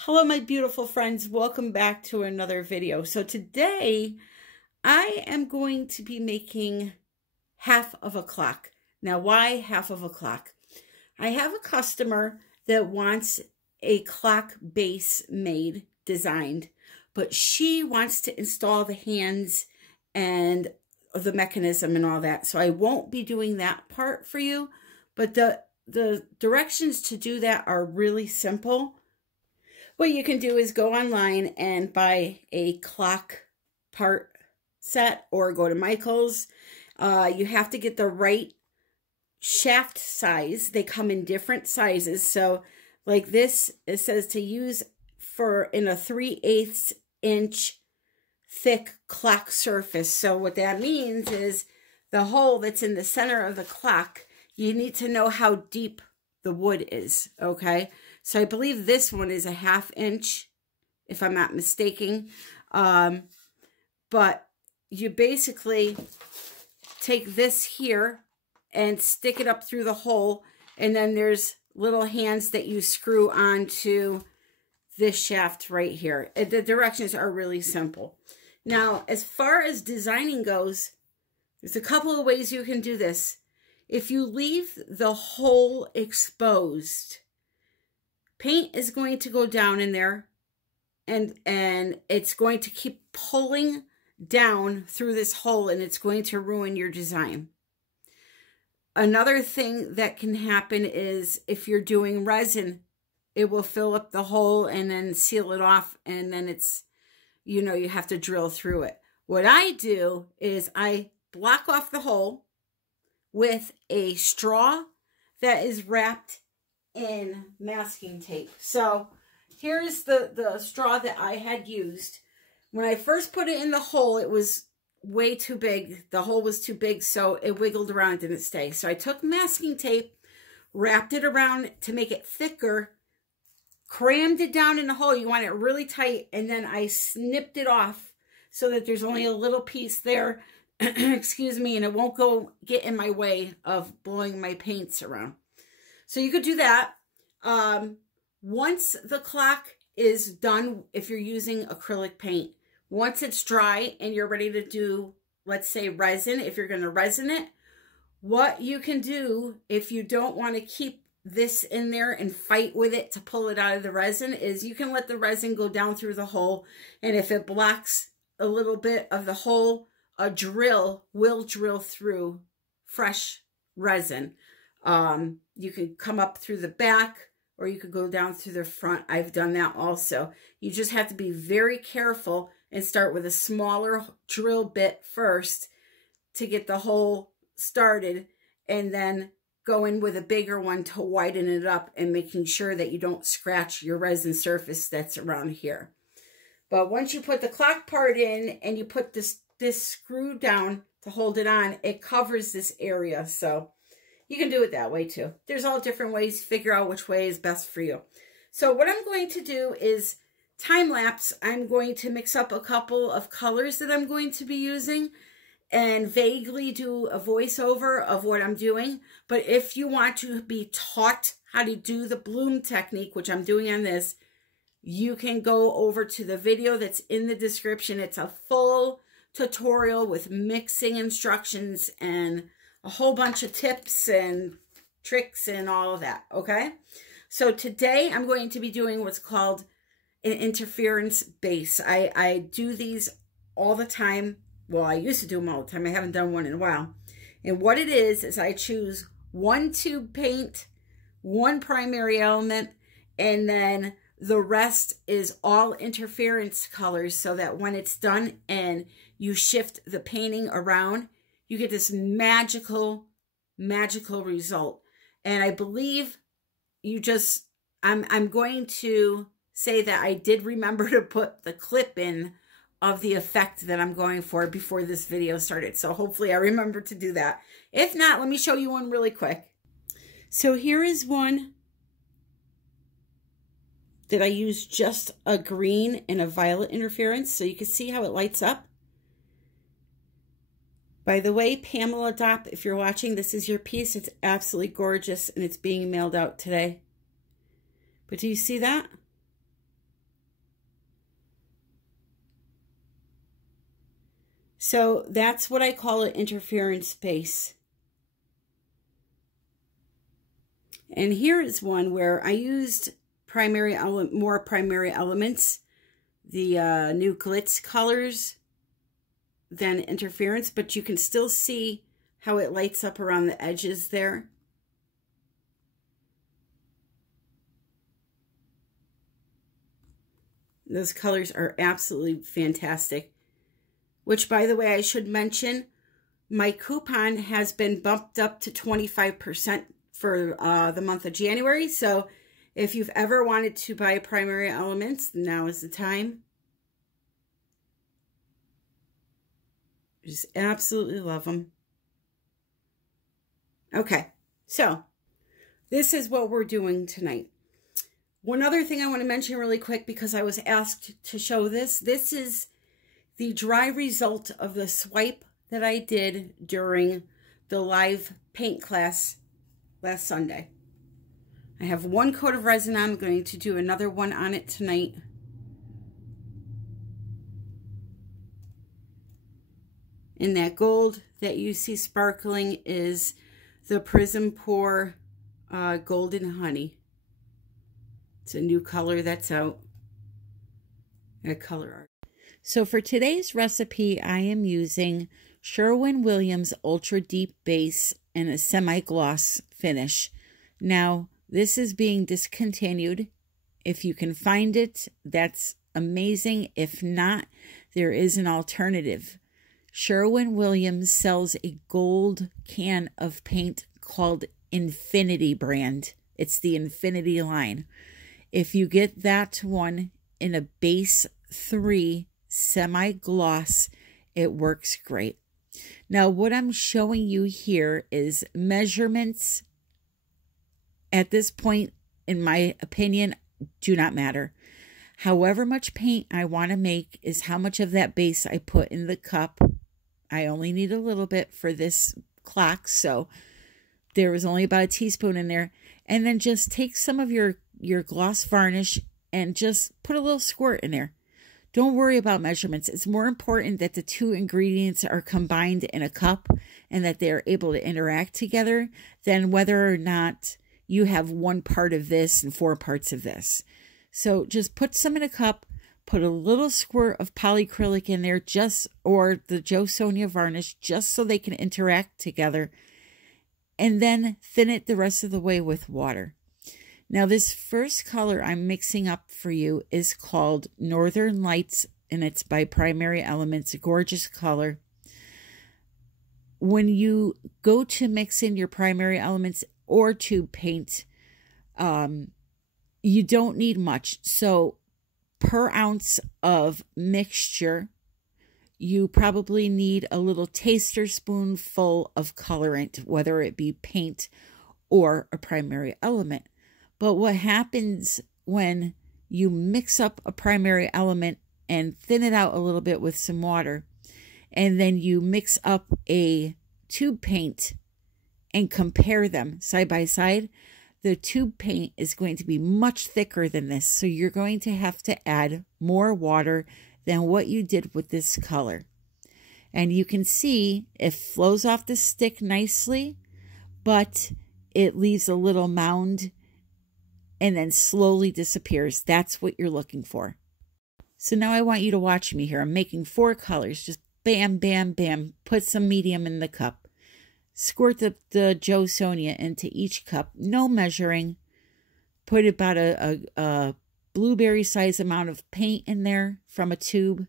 Hello, my beautiful friends. Welcome back to another video. So today I am going to be making half of a clock. Now, why half of a clock? I have a customer that wants a clock base made, designed, but she wants to install the hands and the mechanism and all that. So I won't be doing that part for you, but the directions to do that are really simple. What you can do is go online and buy a clock part set or go to Michael's. You have to get the right shaft size. They come in different sizes. So like this, it says to use in a 3/8 inch thick clock surface. So what that means is the hole that's in the center of the clock, you need to know how deep the wood is, okay? So I believe this one is a 1/2 inch, if I'm not mistaken. But you basically take this here and stick it up through the hole, and then there's little hands that you screw onto this shaft right here. The directions are really simple. Now, as far as designing goes, there's a couple of ways you can do this. If you leave the hole exposed, paint is going to go down in there and it's going to keep pulling down through this hole, and it's going to ruin your design. Another thing that can happen is if you're doing resin, it will fill up the hole and then seal it off, and then it's, you know, you have to drill through it. What I do is I block off the hole with a straw that is wrapped in masking tape. So here's the straw that I had used. When I first put it in the hole, it was way too big. The hole was too big, so it wiggled around and didn't stay. So I took masking tape, wrapped it around to make it thicker, crammed it down in the hole. You want it really tight, and then I snipped it off so that there's only a little piece there, excuse me, and it won't get in my way of blowing my paints around. So you could do that. Once the clock is done, if you're using acrylic paint, once it's dry and you're ready to do, let's say, resin, if you're going to resin it, what you can do if you don't want to keep this in there and fight with it to pull it out of the resin is you can let the resin go down through the hole, and if it blocks a little bit of the hole, a drill will drill through fresh resin. You can come up through the back, or you could go down through the front. I've done that also. You just have to be very careful and start with a smaller drill bit first to get the hole started, and then go in with a bigger one to widen it up and making sure that you don't scratch your resin surface that's around here. But once you put the clock part in and you put this screw down to hold it on, it covers this area. So you can do it that way too. There's all different ways. Figure out which way is best for you. So what I'm going to do is time lapse. I'm going to mix up a couple of colors that I'm going to be using and vaguely do a voiceover of what I'm doing. But if you want to be taught how to do the bloom technique, which I'm doing on this, you can go over to the video that's in the description. It's a full tutorial with mixing instructions and a whole bunch of tips and tricks and all of that, okay? So today I'm going to be doing what's called an interference base. I do these all the time. Well, I used to do them all the time. I haven't done one in a while. And what it is I choose one tube paint, one primary element, and then the rest is all interference colors, so that when it's done and you shift the painting around, you get this magical result. And I believe you just, I'm going to say that I did remember to put the clip in of the effect that I'm going for before this video started. So hopefully I remember to do that. If not, let me show you one really quick. So here is one that I use just a green and a violet interference, so you can see how it lights up. By the way, Pamela Dopp, if you're watching, this is your piece. It's absolutely gorgeous, and it's being mailed out today. But do you see that? So that's what I call an interference base. And here is one where I used more primary elements, the new glitz colors than interference, but you can still see how it lights up around the edges there. Those colors are absolutely fantastic. Which, by the way, I should mention, my coupon has been bumped up to 25% for the month of January. So if you've ever wanted to buy primary elements, now is the time. Just absolutely love them. Okay, so this is what we're doing tonight. One other thing I want to mention really quick, because I was asked to show this. This is the dry result of the swipe that I did during the live paint class last Sunday. I have one coat of resin on. I'm going to do another one on it tonight. And that gold that you see sparkling is the Prism Pour Golden Honey. It's a new color that's out at Colourarte. So for today's recipe, I am using Sherwin-Williams Ultra Deep Base and a semi-gloss finish. Now, this is being discontinued. If you can find it, that's amazing. If not, there is an alternative. Sherwin-Williams sells a gold can of paint called Infinity brand. It's the Infinity line. If you get that one in a base 3 semi-gloss, it works great. Now, what I'm showing you here is measurements. At this point, in my opinion, do not matter. However much paint I want to make is how much of that base I put in the cup. I only need a little bit for this clock, so there was only about a teaspoon in there. And then just take some of your gloss varnish and just put a little squirt in there. Don't worry about measurements. It's more important that the two ingredients are combined in a cup and that they're able to interact together than whether or not you have one part of this and 4 parts of this. So just put some in a cup, put a little squirt of polyacrylic in there, or the Jo Sonja varnish, just so they can interact together, and then thin it the rest of the way with water. Now, this first color I'm mixing up for you is called Northern Lights, and it's by Primary Elements, a gorgeous color. When you go to mix in your primary elements or tube paint, you don't need much. So per ounce of mixture, you probably need a little taster spoonful of colorant, whether it be paint or a primary element. But what happens when you mix up a primary element and thin it out a little bit with some water, and then you mix up a tube paint and compare them side by side, the tube paint is going to be much thicker than this. So you're going to have to add more water than what you did with this color. And you can see it flows off the stick nicely, but it leaves a little mound and then slowly disappears. That's what you're looking for. So now I want you to watch me here. I'm making 4 colors. Just bam, bam, bam. Put some medium in the cup. Squirt the Jo Sonja into each cup. No measuring. Put about a blueberry size amount of paint in there from a tube.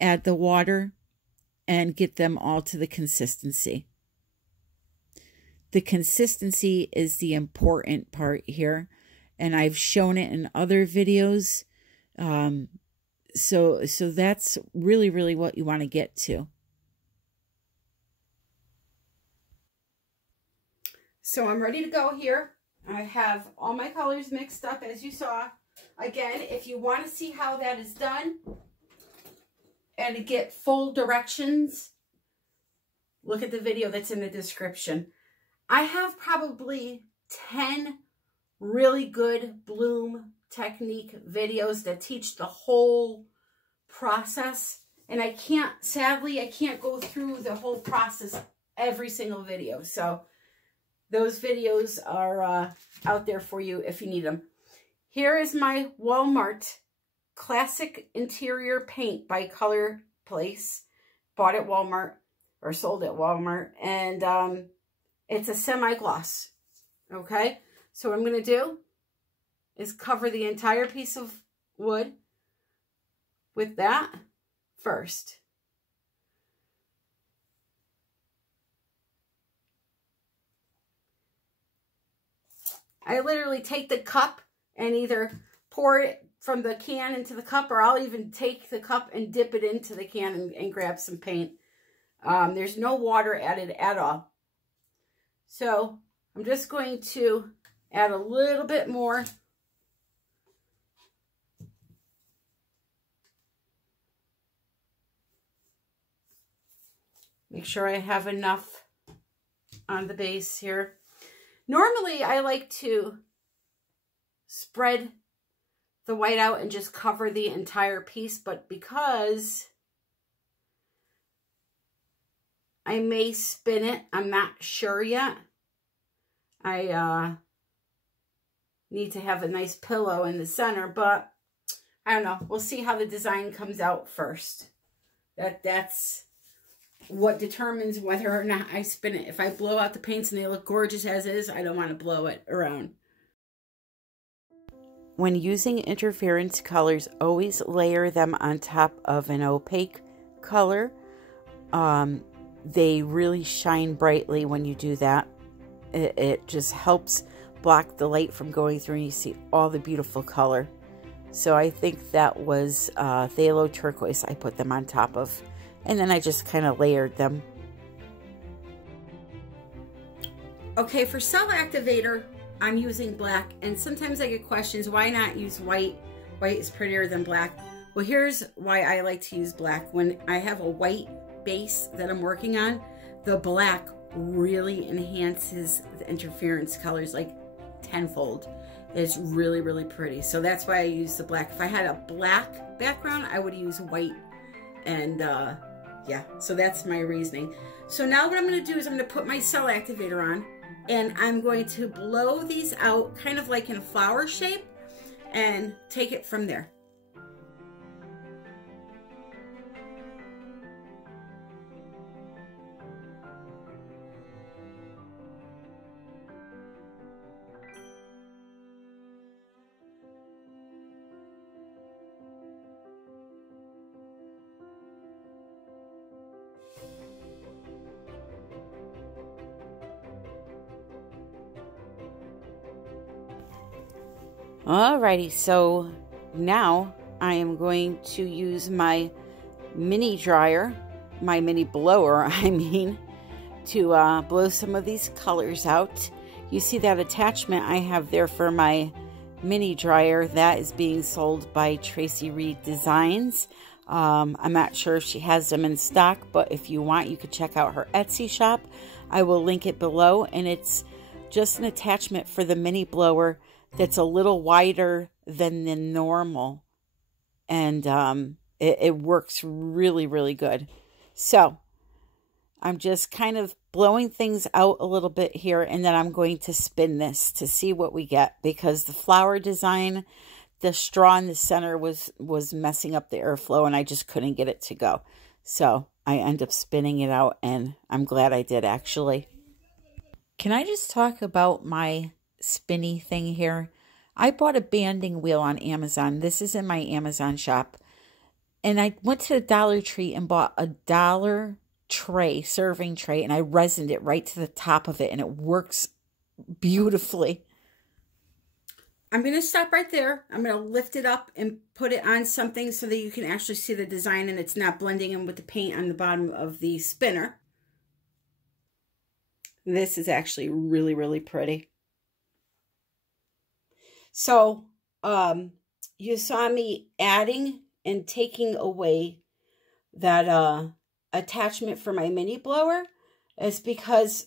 Add the water and get them all to the consistency. The consistency is the important part here, and I've shown it in other videos. So that's really, really what you want to get to. So I'm ready to go here. I have all my colors mixed up, as you saw. Again, if you want to see how that is done and to get full directions, look at the video that's in the description. I have probably 10 really good bloom technique videos that teach the whole process And I can't, sadly, I can't go through the whole process every single video. So those videos are out there for you if you need them. Here is my Walmart Classic Interior Paint by Color Place. Bought at Walmart, or sold at Walmart. And it's a semi-gloss. Okay? So what I'm going to do is cover the entire piece of wood with that first. I literally take the cup and either pour it from the can into the cup, or I'll even take the cup and dip it into the can and grab some paint. There's no water added at all. So I'm just going to add a little bit more. Make sure I have enough on the base here. Normally, I like to spread the white out and just cover the entire piece, but because I may spin it, I'm not sure yet. I need to have a nice pillow in the center, but I don't know. We'll see how the design comes out first. That's what determines whether or not I spin it. If I blow out the paints and they look gorgeous as is, I don't want to blow it around. When using interference colors, always layer them on top of an opaque color. They really shine brightly when you do that. It just helps block the light from going through and you see all the beautiful color. So I think that was phthalo turquoise I put them on top of. And then I just kind of layered them. Okay, for cell activator, I'm using black. And sometimes I get questions, why not use white? White is prettier than black. Well, here's why I like to use black. When I have a white base that I'm working on, the black really enhances the interference colors like tenfold. It's really, really pretty. So that's why I use the black. If I had a black background, I would use white. And yeah, so that's my reasoning. So now what I'm going to do is I'm going to put my cell activator on, and I'm going to blow these out kind of like in a flower shape and take it from there. Alrighty, so now I am going to use my mini dryer, my mini blower, I mean, to blow some of these colors out. You see that attachment I have there for my mini dryer, that is being sold by Tracie Reed Designs. I'm not sure if she has them in stock, but if you want, you could check out her Etsy shop. I will link it below, and it's just an attachment for the mini blower that's a little wider than the normal, and it works really, really good. So I'm just kind of blowing things out a little bit here, and then I'm going to spin this to see what we get, because the flower design, the straw in the center was messing up the airflow, and I just couldn't get it to go. So I end up spinning it out, and I'm glad I did, actually. Can I just talk about my spinny thing here? I bought a banding wheel on Amazon. This is in my Amazon shop. And I went to the Dollar Tree and bought a $1 tray, serving tray, and I resined it right to the top of it, and it works beautifully. I'm going to stop right there. I'm going to lift it up and put it on something so that you can actually see the design and it's not blending in with the paint on the bottom of the spinner. This is actually really, really pretty. So, you saw me adding and taking away that attachment for my mini blower. It's because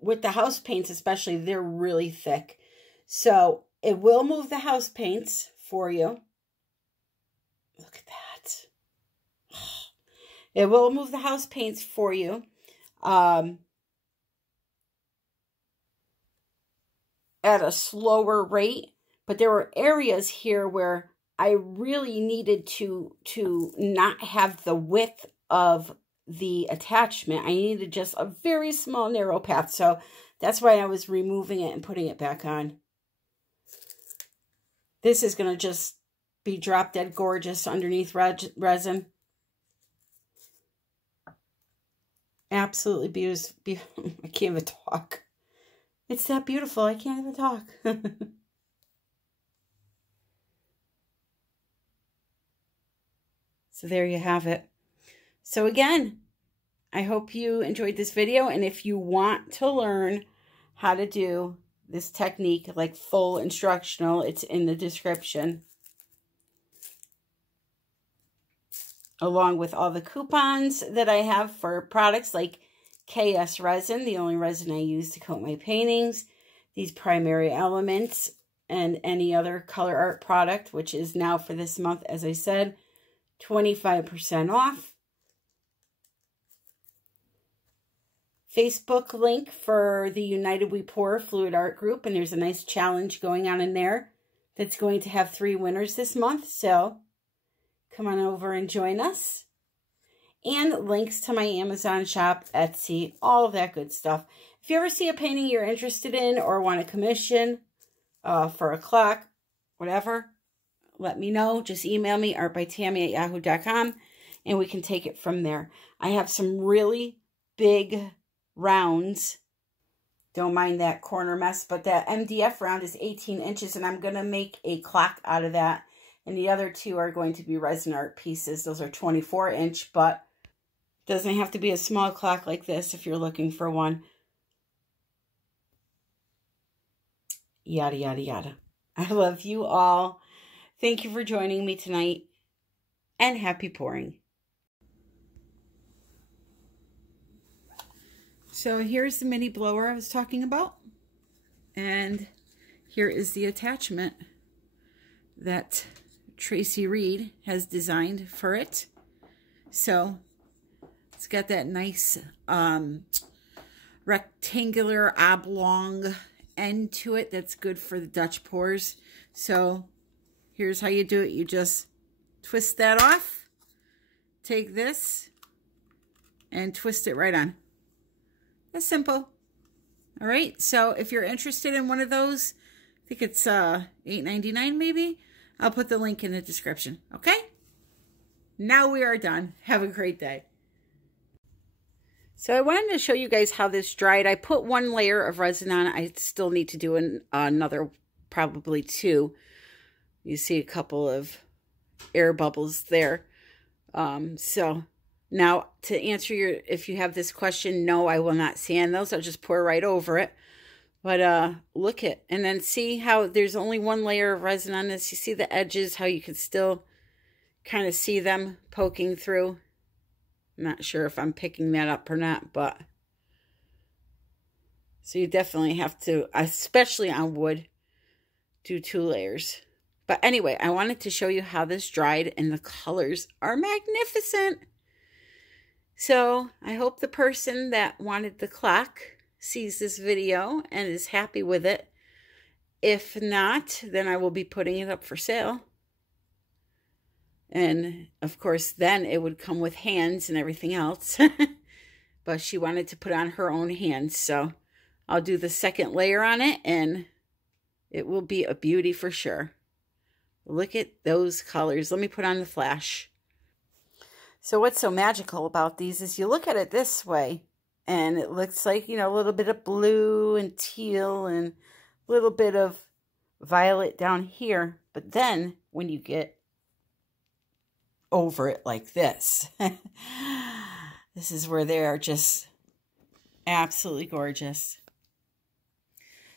with the house paints especially, they're really thick. So it will move the house paints for you. Look at that. It will move the house paints for you. At a slower rate, but there were areas here where I really needed to not have the width of the attachment. I needed just a very small narrow path, so that's why I was removing it and putting it back on. This is going to just be drop dead gorgeous underneath resin. Absolutely beautiful. I can't even talk. It's that beautiful. I can't even talk. So there you have it. So again, I hope you enjoyed this video. And if you want to learn how to do this technique, like full instructional, it's in the description. Along with all the coupons that I have for products like KS Resin, the only resin I use to coat my paintings, these primary elements, and any other Colourarte product, which is now for this month, as I said, 25% off. Facebook link for the United We Pour Fluid Art Group, and there's a nice challenge going on in there that's going to have 3 winners this month, so come on over and join us. And links to my Amazon shop, Etsy, all of that good stuff. If you ever see a painting you're interested in or want to commission for a clock, whatever, let me know. Just email me, artbytammy@yahoo.com, and we can take it from there. I have some really big rounds. Don't mind that corner mess, but that MDF round is 18 inches, and I'm going to make a clock out of that. And the other 2 are going to be resin art pieces. Those are 24-inch, but doesn't have to be a small clock like this if you're looking for one. Yada, yada, yada. I love you all. Thank you for joining me tonight, and happy pouring. So here's the mini blower I was talking about, and here is the attachment that Tracie Reed has designed for it. So it's got that nice rectangular oblong end to it that's good for the Dutch pours. So here's how you do it. You just twist that off, take this, and twist it right on. That's simple. All right, so if you're interested in one of those, I think it's $8.99 maybe. I'll put the link in the description, okay? Now we are done. Have a great day. So I wanted to show you guys how this dried. I put 1 layer of resin on. I still need to do another, probably 2. You see a couple of air bubbles there. So now to answer if you have this question, no, I will not sand those. I'll just pour right over it. But look at, and then see how there's only 1 layer of resin on this. You see the edges, how you can still kind of see them poking through. I'm not sure if I'm picking that up or not, but so you definitely have to, especially on wood, do 2 layers. But anyway, I wanted to show you how this dried, and the colors are magnificent. So I hope the person that wanted the clock sees this video and is happy with it. If not, then I will be putting it up for sale. And of course, then it would come with hands and everything else. But she wanted to put on her own hands, so I'll do the 2nd layer on it, and it will be a beauty for sure. Look at those colors. Let me put on the flash. So what's so magical about these is you look at it this way, and it looks like, you know, a little bit of blue and teal and a little bit of violet down here. But then when you get over it like this, this is where they are just absolutely gorgeous.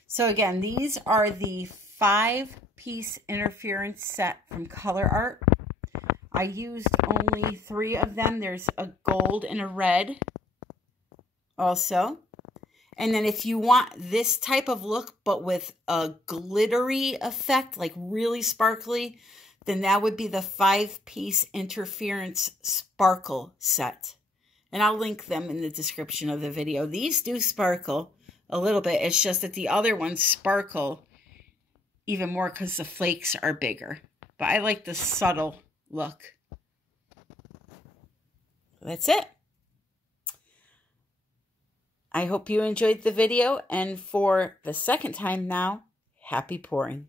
So again, these are the 5-piece interference set from Colourarte. I used only 3 of them. There's a gold and a red also. And then if you want this type of look, but with a glittery effect, like really sparkly, then that would be the 5-piece Interference Sparkle set. And I'll link them in the description of the video. These do sparkle a little bit. It's just that the other ones sparkle even more because the flakes are bigger. But I like the subtle look. That's it. I hope you enjoyed the video. And for the second time now, happy pouring.